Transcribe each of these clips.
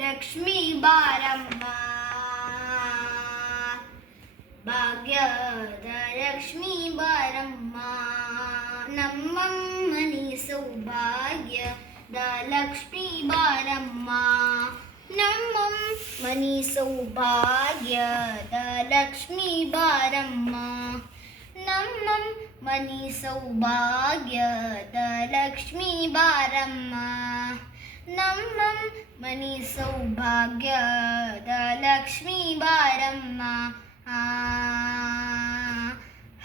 ಲಕ್ಷ್ಮೀ ಬಾರಮ್ಮ ಭಾಗ್ಯದ ಲಕ್ಷ್ಮೀ ಬಾರಮ್ಮ ನಮ್ಮಮ್ಮನಿ ಸೌಭಾಗ್ಯದ ಲಕ್ಷ್ಮೀ ಬಾರಮ್ಮ ನಮ್ಮಮ್ಮನಿ ಸೌಭಾಗ್ಯದ ಲಕ್ಷ್ಮೀ ಬಾರಮ್ಮ ನಮ್ಮಮ್ಮನಿ ಸೌಭಾಗ್ಯದ ಲಕ್ಷ್ಮೀ ಬಾರಮ್ಮ ನಮ್ಮಮ್ಮನಿ ಸೌಭಾಗ್ಯದ ಲಕ್ಷ್ಮೀ ಬಾರಮ್ಮ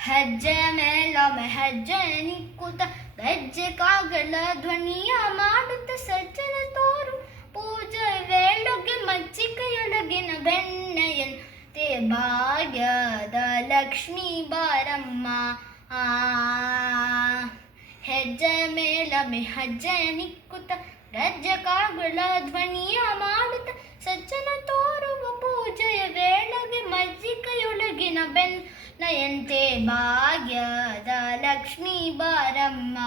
ಹೆಜ್ಜೆ ಮೇಲೊಮ್ಮೆ ಹೆಜ್ಜೆ ನಿಕ್ಕುತ್ತ ಗೆಜ್ಜೆ ಕಾಗಳ ಧ್ವನಿಯ ಮಾಡುತ್ತ ಸಜ್ಜನ ತೋರು ಪೂಜೆ ವೇಳೆಗೆ ಮಜ್ಜಿಗೆಯೊಳಗಿನ ಬೆಣ್ಣೆಯಂತೆ ಭಾಗ್ಯದ ಲಕ್ಷ್ಮೀ ಬಾರಮ್ಮ ಹೆಜ್ಜೆ ಮೇಲೊಮ್ಮೆ ಹೆಜ್ಜೆ ನಿಕ್ಕುತ್ತ ಗೆಜ್ಜೆ ಕಾಗಳ ಧ್ವನಿಯ ಮಾಡುತ್ತ ಸಜ್ಜನ ತೋರುವ ಪೂಜೆಯ ವೇಳೆಗೆ ಮಜ್ಜಿಗೆಯೊಳಗಿನ ಬೆಣ್ಣೆಯಂತೆ ಭಾಗ್ಯದ ಲಕ್ಷ್ಮೀ ಬಾರಮ್ಮ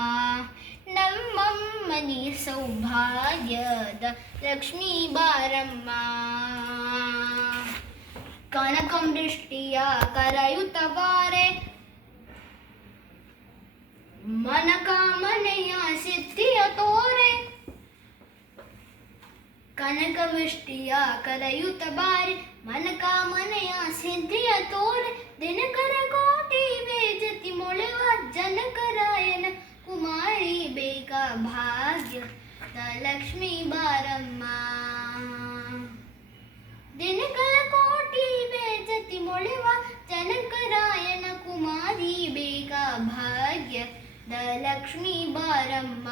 ನಮ್ಮಮ್ಮನಿ ಸೌಭಾಗ್ಯದ ಲಕ್ಷ್ಮೀ ಬಾರಮ್ಮ ಕನಕಂಬೃಷ್ಟಿಯ ಕರೆಯುತ್ತ ಬಾರೆ ಮನಕಾಮನೆಯ ಸಿದ್ಧಿಯ ತೋರೆ ಕನಕವೃಷ್ಟಿಯ ಕರೆಯುತ್ತ ಬಾರಿ ಮನಕಾಮನೆಯ ಸಿದ್ಧಿಯ ತೋರೆ ದಿನಕರ ಕೋಟಿ ವೇಜತಿ ಮೊಳೆವ ಜನಕರಾಯನ ಕುಮಾರಿ ಬೇಕ ಭಾಗ್ಯ ಲಕ್ಷ್ಮೀ ಬಾರಮ್ಮ ದಿನಕರ ಕೋಟಿ ವೇಜತಿ ಮೊಳೆವ ಜನಕರಾಯನ ಕುಮಾರಿ ಬೇಕ ಭಾಗ್ಯ ಲಕ್ಷ್ಮೀ ಬಾರಮ್ಮ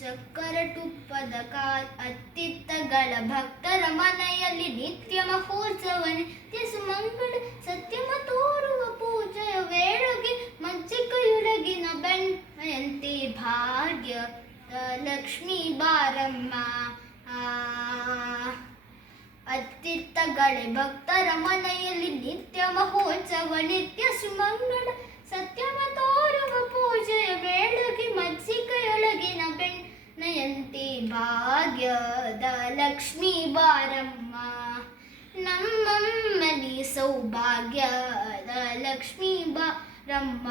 ಸಕ್ಕರ ತುಪ್ಪದ ಅತ್ತಿತ್ತಗಳ ಭಕ್ತರ ಮನೆಯಲ್ಲಿ ನಿತ್ಯ ಮಹೋತ್ಸವ ನಿತ್ಯ ಸುಮಂಗಳ ಸತ್ಯಮ ತೋರುವ ಪೂಜೆಯ ವೇಳೆಗೆ ಮಜ್ಜಿಗೆಯೊಳಗಿನ ಬೆಣ್ಣೆಯಂತೆ ಭಾಗ್ಯ ಲಕ್ಷ್ಮೀ ಬಾರಮ್ಮ ಅತ್ತಿತ್ತಗಳೇ ಭಕ್ತರ ಮನೆಯಲ್ಲಿ ನಿತ್ಯ ಮಹೋತ್ಸವ ನಿತ್ಯ ಸುಮಂಗಳ ಸತ್ಯಮ ತೋರುವ ಪೂಜೆಯ ವೇಳೆಗೆ ಮಜ್ಜಿಗೆಯೊಳಗಿನ ಬೆಣ್ಣೆಯಂತೆ ಭಾಗ್ಯದ ಲಕ್ಷ್ಮೀ ಬಾರಮ್ಮ ನಮ್ಮಮ್ಮನಿ ಸೌಭಾಗ್ಯದ ಲಕ್ಷ್ಮೀ ಬಾರಮ್ಮ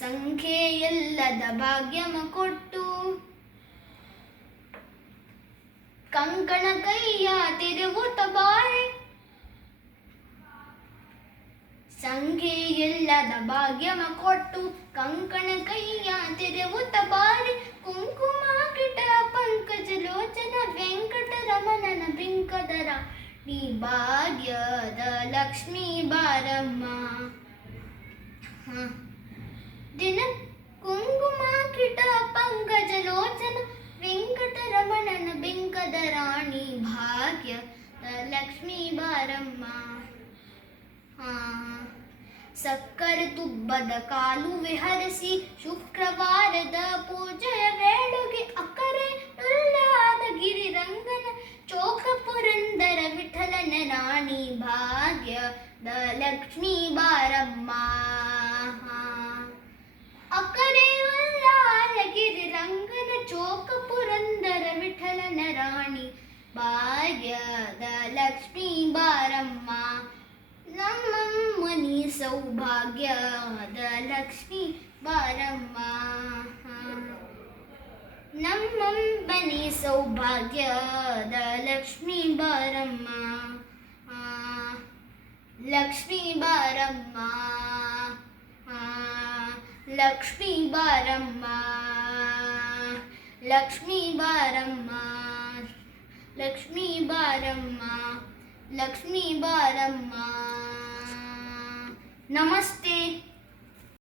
ಸಂಖ್ಯೆಯಿಲ್ಲದ ಭಾಗ್ಯಮ ಕೊಟ್ಟು ಕಂಕಣ ಕೈಯ ತಿರುಗುತ್ತ ಬಾರೆ ಸಂಖ್ಯೆಯಿಲ್ಲದ ಭಾಗ್ಯಮ ಕೊಟ್ಟು ಕಂಕಣ ಕೈಯ ತಿರುಗುತ್ತ ಬಾರಿ ಕುಂಕುಮ ಕಿಟ ಪಂಕಜ ಲೋಚನ ವೆಂಕಟರಮಣನ ಬಿಂಕದರ ನೀ ಭಾಗ್ಯದ ಲಕ್ಷ್ಮೀ ಬಾರಮ್ಮ ದಿನ ಕುಂಕುಮ ಕಿಟ ಪಂಕಜ ಲೋಚನ ವೆಂಕಟರಮಣನ ಬಿಂಕದ ರಾಣಿ ಭಾಗ್ಯ ಲಕ್ಷ್ಮೀ ಬಾರಮ್ಮ ಸಕ್ಕರೆ ತುಬ್ಬದ ಕಾಲು ವಿಹರಿಸಿ ಶುಕ್ರವಾರದ ಪೂಜೆಯ ವೇಳೆಗೆ ಅಕ್ಕರೆ ನುಲ್ಲಾದ ಗಿರಿರಂಗನ ಚೋಕ ಪುರಂದರ ವಿಠಲನ ರಾಣಿ ಭಾಗ್ಯದ ಲಕ್ಷ್ಮೀ ಬಾರಮ್ಮ ಅಕ್ಕರೆ ಉಲ್ಲಾದ ಗಿರಿರಂಗನ ಚೋಕ ಪುರಂದರ ವಿಠಲನ ರಾಣಿ ಭಾಗ್ಯದ ಲಕ್ಷ್ಮೀ ಬಾರಮ್ಮ ನಮ್ಮಮ್ಮನಿ ಸೌಭಾಗ್ಯದ ಲಕ್ಷ್ಮೀ ಬಾರಮ್ಮ ನಮ್ಮಮ್ಮನಿ ಸೌಭಾಗ್ಯದ ಲಕ್ಷ್ಮೀ ಬಾರಮ್ಮ ಲಕ್ಷ್ಮೀ ಬಾರಮ್ಮ ಲಕ್ಷ್ಮೀ ಬಾರಮ್ಮ ಲಕ್ಷ್ಮೀ ಬಾರಮ್ಮ ಲಕ್ಷ್ಮೀ ಬಾರಮ್ಮ ಲಕ್ಷ್ಮೀ ಬಾರಮ್ಮ ನಮಸ್ತೆ.